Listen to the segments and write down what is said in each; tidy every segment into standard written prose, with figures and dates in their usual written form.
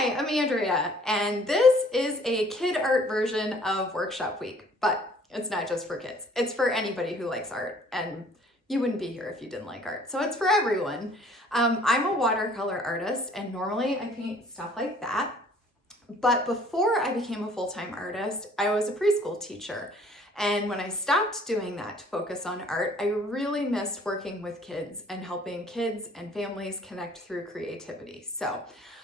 Hi, I'm Andrea, and this is a kid art version of Workshop Week, but it's not just for kids. It's for anybody who likes art, and you wouldn't be here if you didn't like art, so it's for everyone. I'm a watercolor artist, and normally I paint stuff like that, but before I became a full-time artist, I was a preschool teacher. And when I stopped doing that to focus on art, I really missed working with kids and helping kids and families connect through creativity. So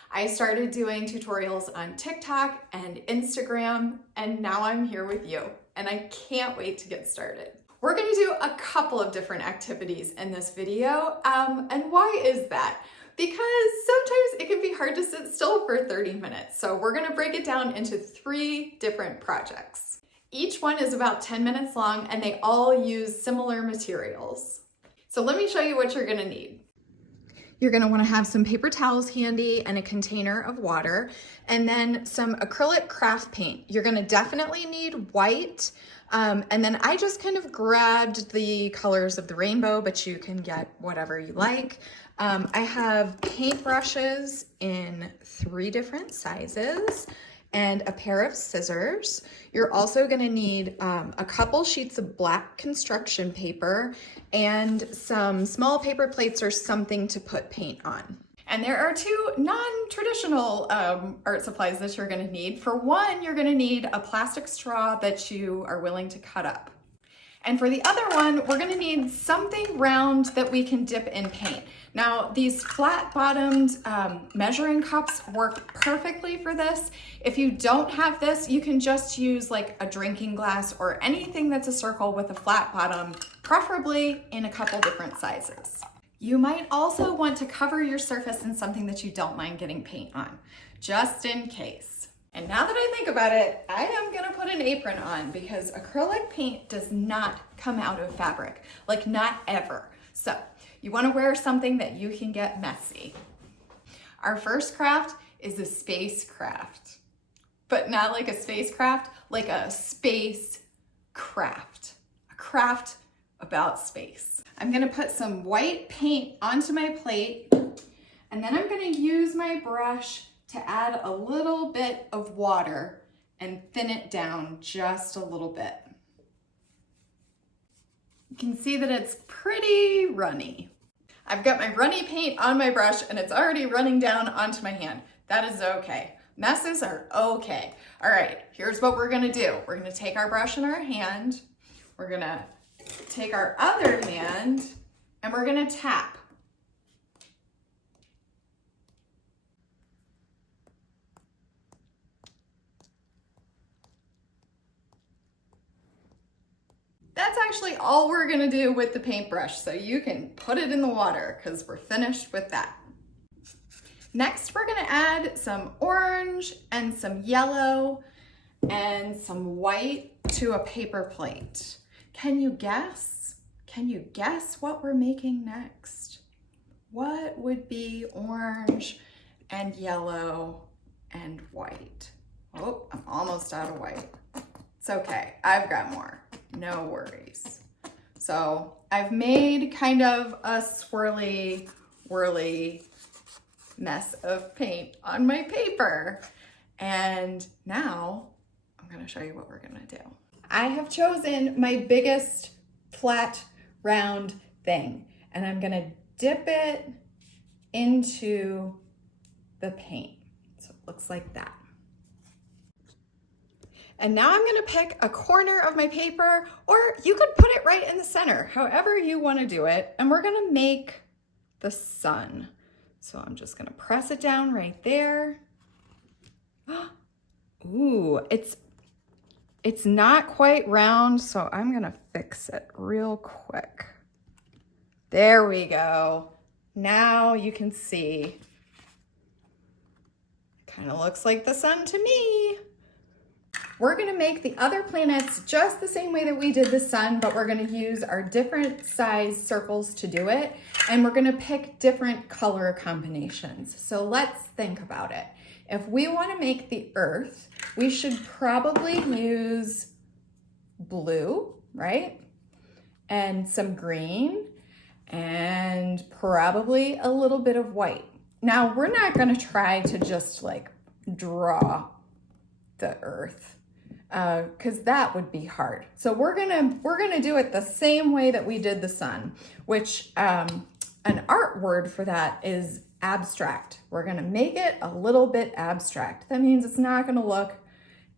I started doing tutorials on TikTok and Instagram, and now I'm here with you, and I can't wait to get started. We're gonna do a couple of different activities in this video, and why is that? Because sometimes it can be hard to sit still for 30 minutes, so we're gonna break it down into 3 different projects. Each one is about 10 minutes long, and they all use similar materials. So let me show you what you're gonna need. You're gonna wanna have some paper towels handy and a container of water, and then some acrylic craft paint. You're gonna definitely need white, and then I just kind of grabbed the colors of the rainbow, but you can get whatever you like. I have paintbrushes in 3 different sizes and a pair of scissors. You're also gonna need a couple sheets of black construction paper and some small paper plates or something to put paint on. And there are 2 non-traditional art supplies that you're gonna need. For one, you're gonna need a plastic straw that you are willing to cut up. And for the other one, we're gonna need something round that we can dip in paint. Now, these flat-bottomed measuring cups work perfectly for this. If you don't have this, you can just use like a drinking glass or anything that's a circle with a flat bottom, preferably in a couple different sizes. You might also want to cover your surface in something that you don't mind getting paint on, just in case. And now that I think about it, I am gonna put an apron on because acrylic paint does not come out of fabric, like not ever. So you wanna wear something that you can get messy. Our first craft is a spacecraft, but not like a spacecraft, like a space craft, a craft about space. I'm gonna put some white paint onto my plate, and then I'm gonna use my brush to add a little bit of water and thin it down just a little bit. You can see that it's pretty runny. I've got my runny paint on my brush and it's already running down onto my hand. That is okay. Messes are okay. All right, here's what we're gonna do. We're gonna take our brush in our hand, we're gonna take our other hand, and we're gonna tap. That's actually all we're gonna do with the paintbrush, so you can put it in the water because we're finished with that. Next, we're gonna add some orange and some yellow and some white to a paper plate. Can you guess? Can you guess what we're making next? What would be orange and yellow and white? Oh, I'm almost out of white. It's okay, I've got more. No worries. So I've made kind of a swirly, whirly mess of paint on my paper. And now I'm gonna show you what we're gonna do. I have chosen my biggest flat round thing, and I'm gonna dip it into the paint. So it looks like that. And now I'm gonna pick a corner of my paper, or you could put it right in the center, however you wanna do it. And we're gonna make the sun. So I'm just gonna press it down right there. Ooh, it's not quite round, so I'm gonna fix it real quick. There we go. Now you can see. Kind of looks like the sun to me. We're gonna make the other planets just the same way that we did the sun, but we're gonna use our different size circles to do it, and we're gonna pick different color combinations. So let's think about it. If we wanna make the Earth, we should probably use blue, right? And some green, and probably a little bit of white. Now, we're not gonna try to just like draw the earth, because that would be hard. So we're gonna do it the same way that we did the sun, which an art word for that is abstract. We're gonna make it a little bit abstract. That means it's not gonna look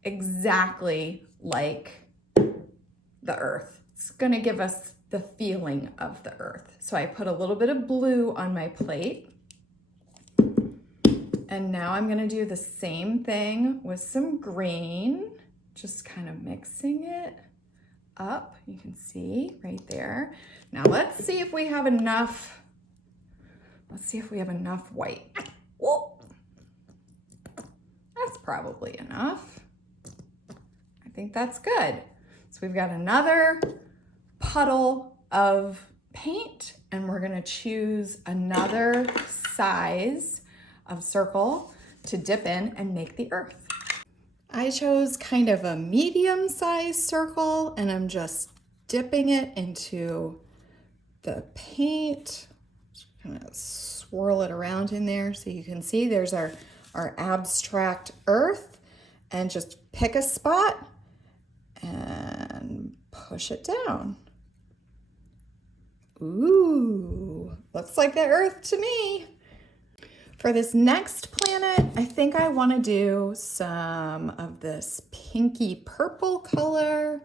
exactly like the earth. It's gonna give us the feeling of the earth. So I put a little bit of blue on my plate. And now I'm gonna do the same thing with some green, just kind of mixing it up. You can see right there. Now let's see if we have enough. Let's see if we have enough white. Whoa. That's probably enough. I think that's good. So we've got another puddle of paint, and we're gonna choose another size of circle to dip in and make the earth. I chose kind of a medium-sized circle, and I'm just dipping it into the paint. Kind of swirl it around in there so you can see there's our abstract earth, and just pick a spot and push it down. Ooh, looks like the earth to me. For this next planet, I think I want to do some of this pinky purple color.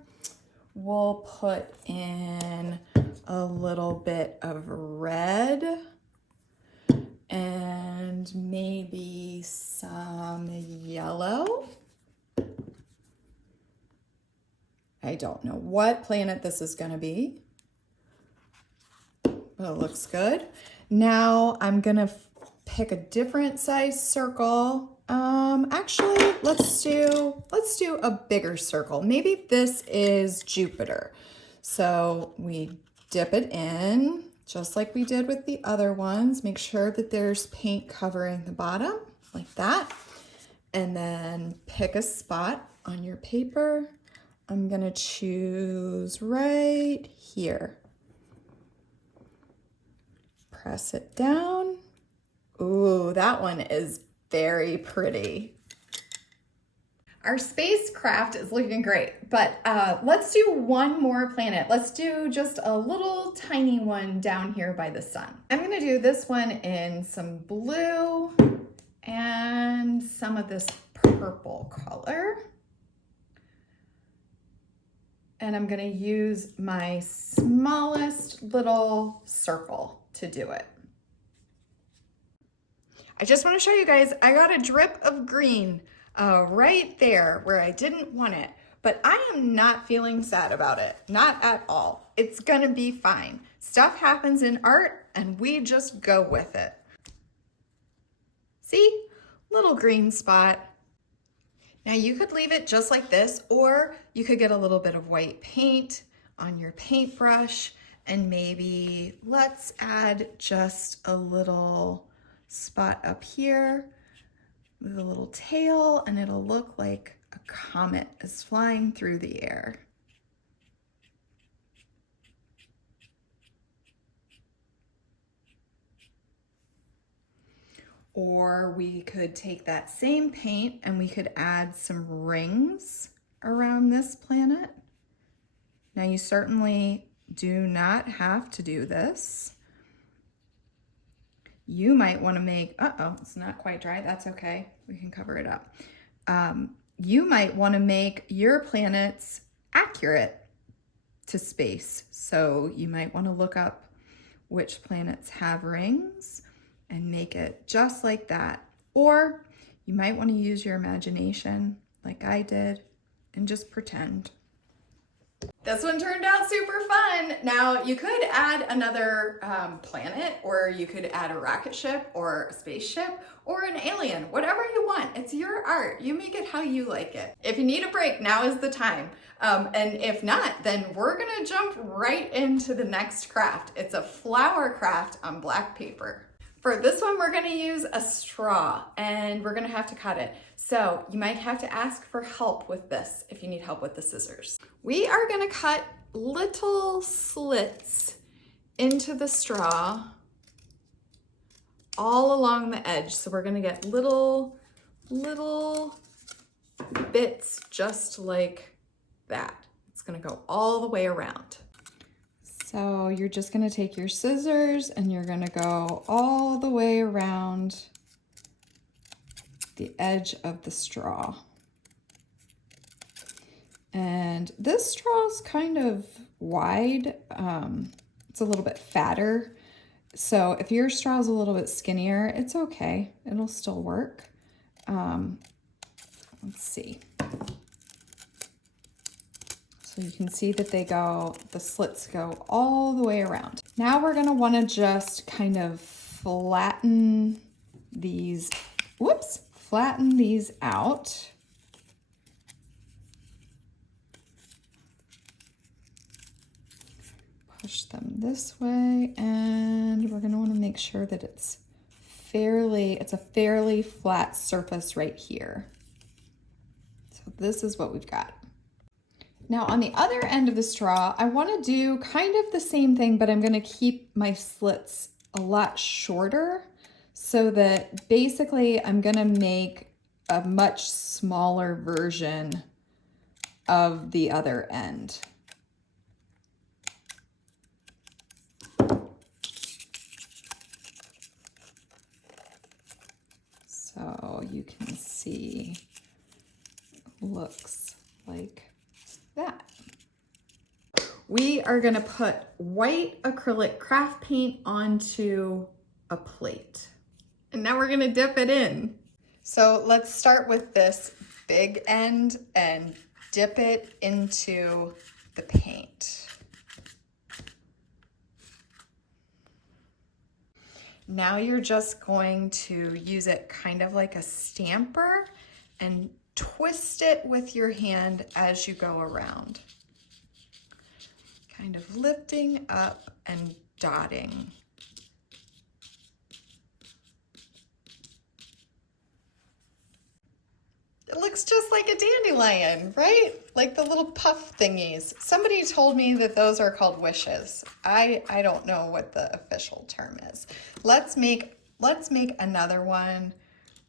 We'll put in a little bit of red and maybe some yellow. I don't know what planet this is going to be, but it looks good. Now I'm going to pick a different size circle. Actually, let's do a bigger circle. Maybe this is Jupiter. So we dip it in just like we did with the other ones. Make sure that there's paint covering the bottom like that. And then pick a spot on your paper. I'm gonna choose right here. Press it down. Ooh, that one is very pretty. Our spacecraft is looking great, but let's do one more planet. Let's do just a little tiny one down here by the sun. I'm gonna do this one in some blue and some of this purple color. And I'm gonna use my smallest little circle to do it. I just wanna show you guys, I got a drip of green right there where I didn't want it, but I am not feeling sad about it, not at all. It's gonna be fine. Stuff happens in art and we just go with it. See, little green spot. Now you could leave it just like this, or you could get a little bit of white paint on your paintbrush, and maybe let's add just a little spot up here with a little tail, and it'll look like a comet is flying through the air. Or we could take that same paint and we could add some rings around this planet. Now you certainly do not have to do this. You might want to make, uh-oh, it's not quite dry. That's okay. We can cover it up. You might want to make your planets accurate to space. So you might want to look up which planets have rings and make it just like that. Or you might want to use your imagination like I did and just pretend. This one turned out super fun. Now you could add another planet, or you could add a rocket ship or a spaceship or an alien, whatever you want. It's your art. You make it how you like it. If you need a break, now is the time. And if not, then we're gonna jump right into the next craft. It's a flower craft on black paper. For this one, we're gonna use a straw and we're gonna have to cut it. So you might have to ask for help with this if you need help with the scissors. We are gonna cut little slits into the straw all along the edge. So we're gonna get little bits just like that. It's gonna go all the way around. So you're just gonna take your scissors and you're gonna go all the way around the edge of the straw. And this straw is kind of wide. It's a little bit fatter. So if your straw is a little bit skinnier, it's okay. It'll still work. Let's see. So you can see that the slits go all the way around. Now we're gonna wanna just kind of flatten these out. Push them this way, and we're gonna wanna make sure that it's a fairly flat surface right here. So this is what we've got. Now on the other end of the straw, I wanna do kind of the same thing, but I'm gonna keep my slits a lot shorter so that basically I'm gonna make a much smaller version of the other end. So you can see, looks like that. We are gonna put white acrylic craft paint onto a plate. And now we're gonna dip it in. So let's start with this big end and dip it into the paint. Now you're just going to use it kind of like a stamper and twist it with your hand as you go around. Kind of lifting up and dotting. It looks just like a dandelion, right? Like the little puff thingies. Somebody told me that those are called wishes. I don't know what the official term is. Let's make another one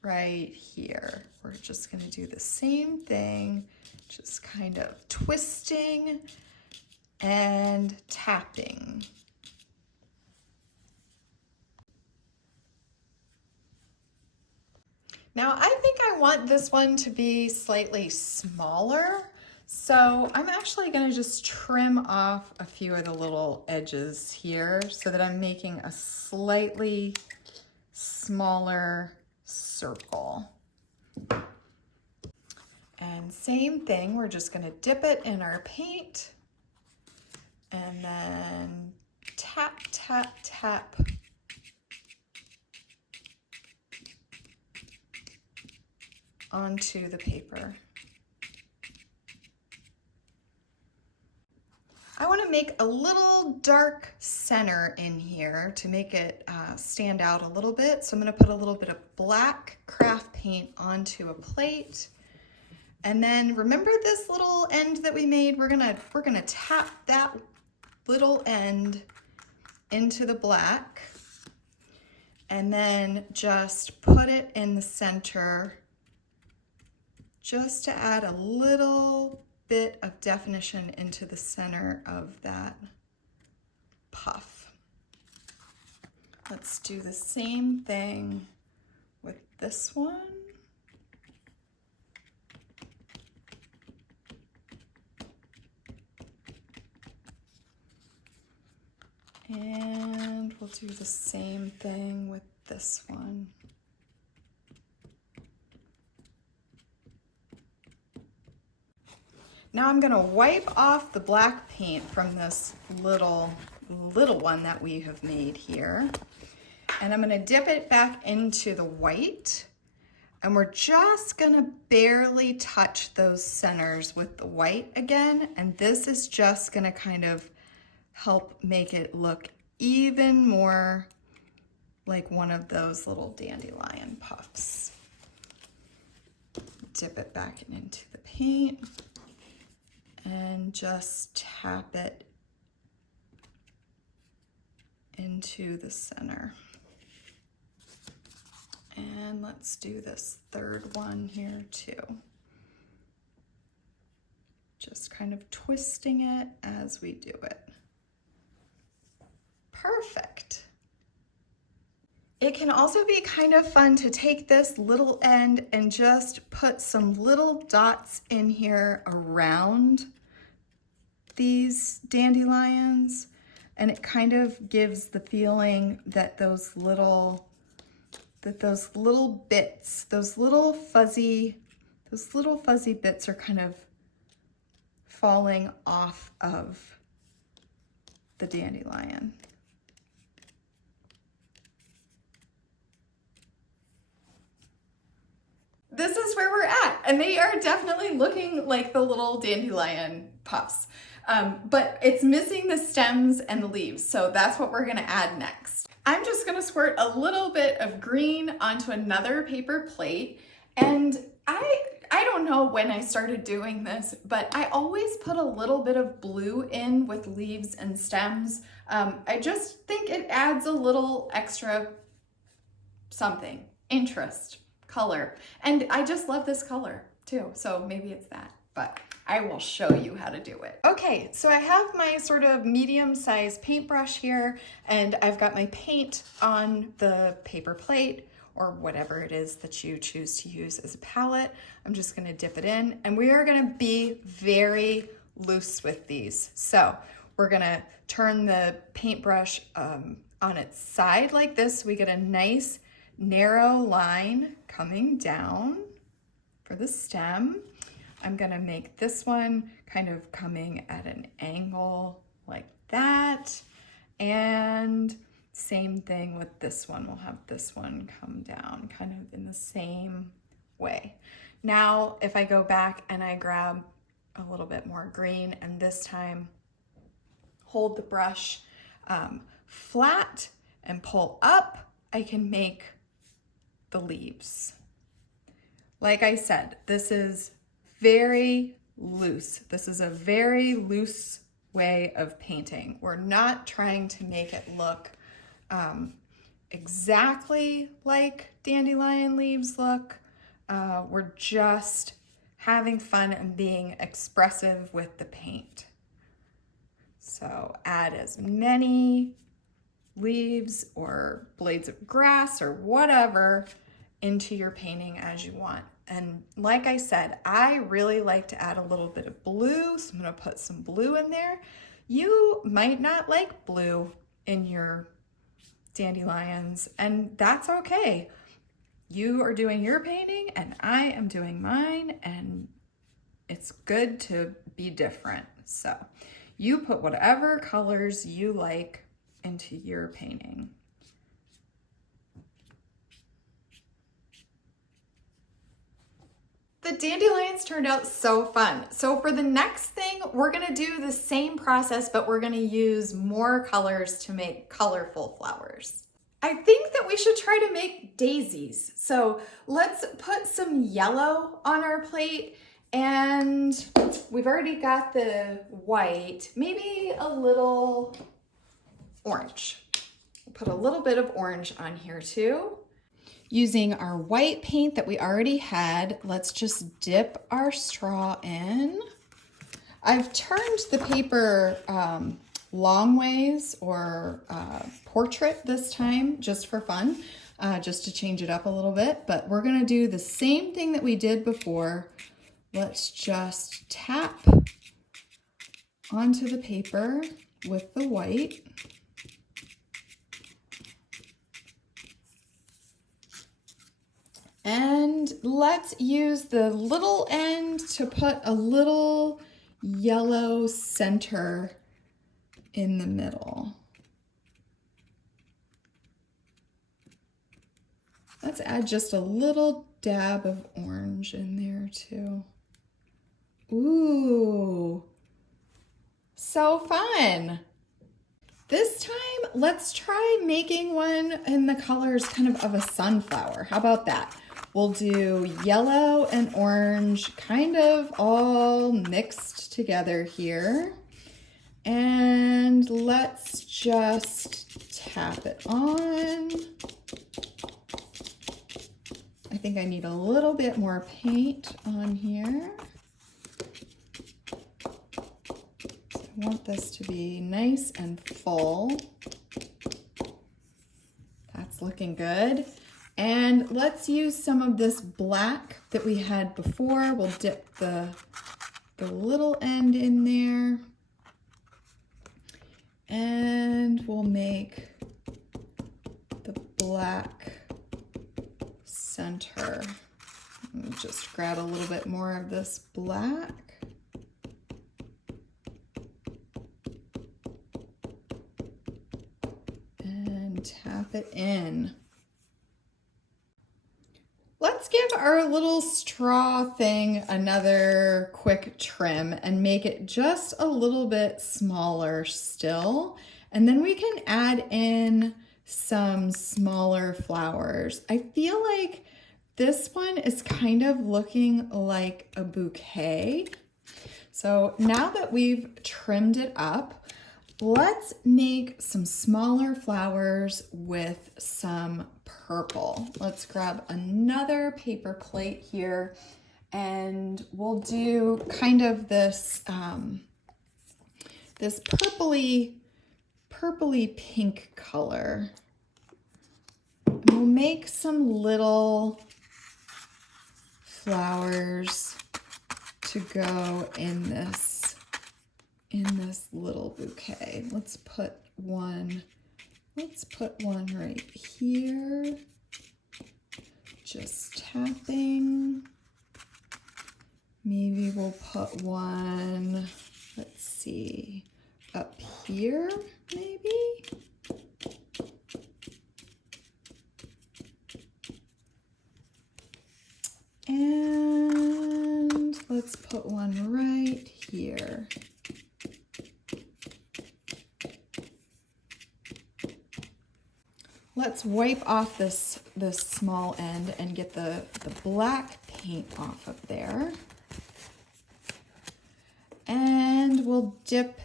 right here. We're just gonna do the same thing, just kind of twisting and tapping. Now I think I want this one to be slightly smaller, so I'm actually gonna just trim off a few of the little edges here so that I'm making a slightly smaller circle. And same thing, we're just gonna dip it in our paint and then tap, tap, tap onto the paper. I want to make a little dark center in here to make it stand out a little bit. So I'm going to put a little bit of black craft paint onto a plate. And then remember this little end that we made? We're gonna tap that little end into the black and then just put it in the center just to add a little bit of definition into the center of that puff. Let's do the same thing with this one. And we'll do the same thing with this one. Now I'm gonna wipe off the black paint from this little one that we have made here. And I'm gonna dip it back into the white. And we're just gonna barely touch those centers with the white again. And this is just gonna kind of help make it look even more like one of those little dandelion puffs. Dip it back into the paint and just tap it into the center. And let's do this third one here too. Just kind of twisting it as we do it. Perfect. It can also be kind of fun to take this little end and just put some little dots in here around these dandelions, and it kind of gives the feeling that those little bits, those little fuzzy bits are kind of falling off of the dandelion. This is where we're at, and they are definitely looking like the little dandelion puffs, but it's missing the stems and the leaves, so that's what we're gonna add next. I'm just gonna squirt a little bit of green onto another paper plate, and I don't know when I started doing this, but I always put a little bit of blue in with leaves and stems. I just think it adds a little extra something, interest, color. And I just love this color too, so maybe it's that, but I will show you how to do it. Okay, so I have my sort of medium-sized paintbrush here, and I've got my paint on the paper plate, or whatever it is that you choose to use as a palette. I'm just gonna dip it in, and we are gonna be very loose with these. So we're gonna turn the paintbrush on its side like this. We get a nice narrow line coming down for the stem. I'm gonna make this one kind of coming at an angle like that. And same thing with this one. We'll have this one come down kind of in the same way. Now, if I go back and I grab a little bit more green, and this time hold the brush flat and pull up, I can make the leaves. Like I said, this is very loose. This is a very loose way of painting. We're not trying to make it look exactly like dandelion leaves look. We're just having fun and being expressive with the paint. So add as many leaves or blades of grass or whatever into your painting as you want. And like I said, I really like to add a little bit of blue, so I'm gonna put some blue in there. You might not like blue in your dandelions, and that's okay. You are doing your painting and I am doing mine, and it's good to be different. So you put whatever colors you like into your painting. The dandelions turned out so fun. So for the next thing, we're gonna do the same process, but we're gonna use more colors to make colorful flowers. I think that we should try to make daisies. So let's put some yellow on our plate, and we've already got the white, maybe a little orange. We'll put a little bit of orange on here too. Using our white paint that we already had, let's just dip our straw in. I've turned the paper long ways, or portrait this time, just for fun, just to change it up a little bit. But we're gonna do the same thing that we did before. Let's just tap onto the paper with the white. And let's use the little end to put a little yellow center in the middle. Let's add just a little dab of orange in there too. Ooh, so fun. This time, let's try making one in the colors kind of a sunflower. How about that? We'll do yellow and orange kind of all mixed together here. And let's just tap it on. I think I need a little bit more paint on here. I want this to be nice and full. That's looking good. And let's use some of this black that we had before. We'll dip the little end in there. And we'll make the black center. Just grab a little bit more of this black. And tap it in. Let's give our little straw thing another quick trim and make it just a little bit smaller still. And then we can add in some smaller flowers. I feel like this one is kind of looking like a bouquet. So now that we've trimmed it up, let's make some smaller flowers with some purple. Let's grab another paper plate here and we'll do kind of this, this purpley pink color. And we'll make some little flowers to go in this little bouquet. Let's put one right here. Just tapping. Maybe we'll put one, let's see, up here, maybe? And let's put one right here. Let's wipe off this small end and get the black paint off of there. And we'll dip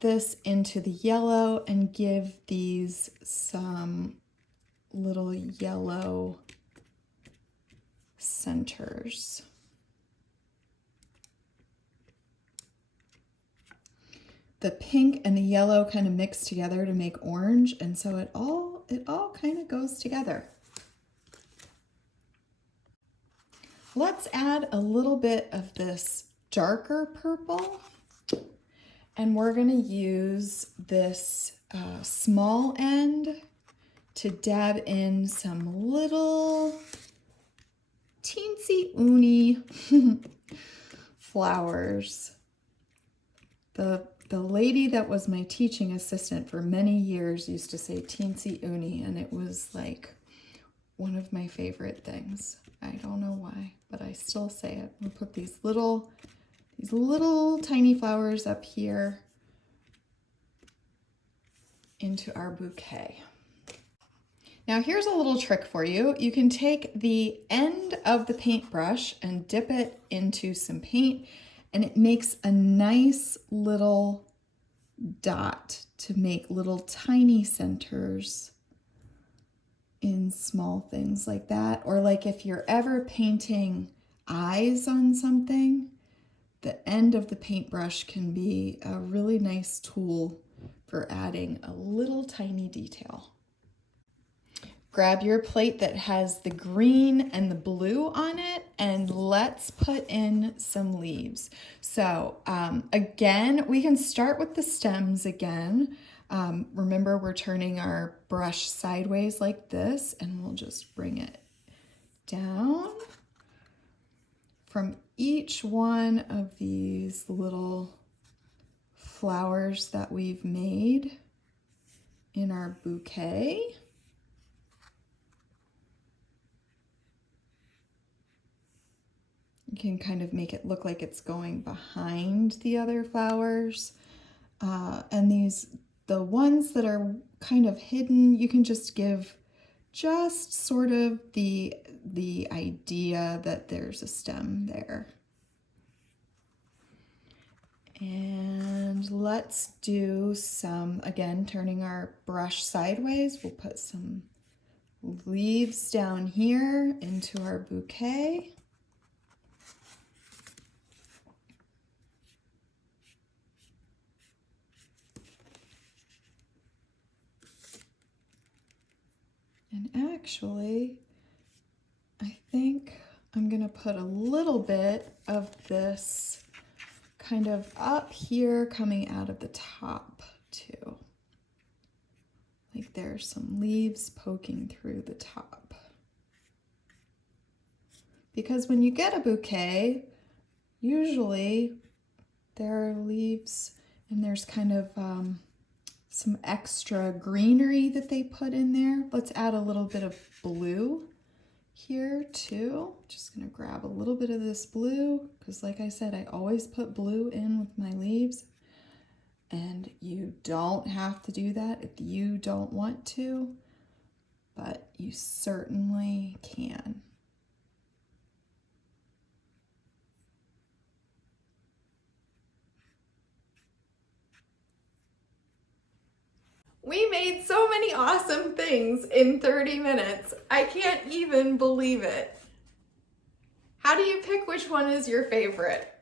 this into the yellow and give these some little yellow centers. The pink and the yellow kind of mix together to make orange, and so it all kind of goes together. Let's add a little bit of this darker purple, and we're going to use this small end to dab in some little teensy-oony flowers. The lady that was my teaching assistant for many years used to say teensy-oony, and it was like one of my favorite things. I don't know why, but I still say it. We'll put these little tiny flowers up here into our bouquet. Now here's a little trick for you. You can take the end of the paintbrush and dip it into some paint, and it makes a nice little dot to make little tiny centers in small things like that. Or like if you're ever painting eyes on something, the end of the paintbrush can be a really nice tool for adding a little tiny detail. Grab your plate that has the green and the blue on it, and let's put in some leaves. So again, we can start with the stems again. Remember, we're turning our brush sideways like this, and we'll just bring it down from each one of these little flowers that we've made in our bouquet. You can kind of make it look like it's going behind the other flowers. And the ones that are kind of hidden, you can just give just sort of the idea that there's a stem there. And let's do some, again, turning our brush sideways. We'll put some leaves down here into our bouquet. actually, I think I'm gonna put a little bit of this kind of up here coming out of the top too. Like there's some leaves poking through the top. Because when you get a bouquet, usually there are leaves and there's kind of some extra greenery that they put in there. Let's add a little bit of blue here too. Just gonna grab a little bit of this blue because like I said, I always put blue in with my leaves, and you don't have to do that if you don't want to, but you certainly can. We made so many awesome things in 30 minutes. I can't even believe it. How do you pick which one is your favorite?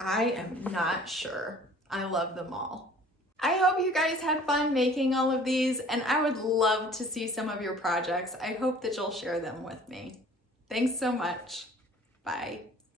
I am not sure. I love them all. I hope you guys had fun making all of these, and I would love to see some of your projects. I hope that you'll share them with me. Thanks so much. Bye.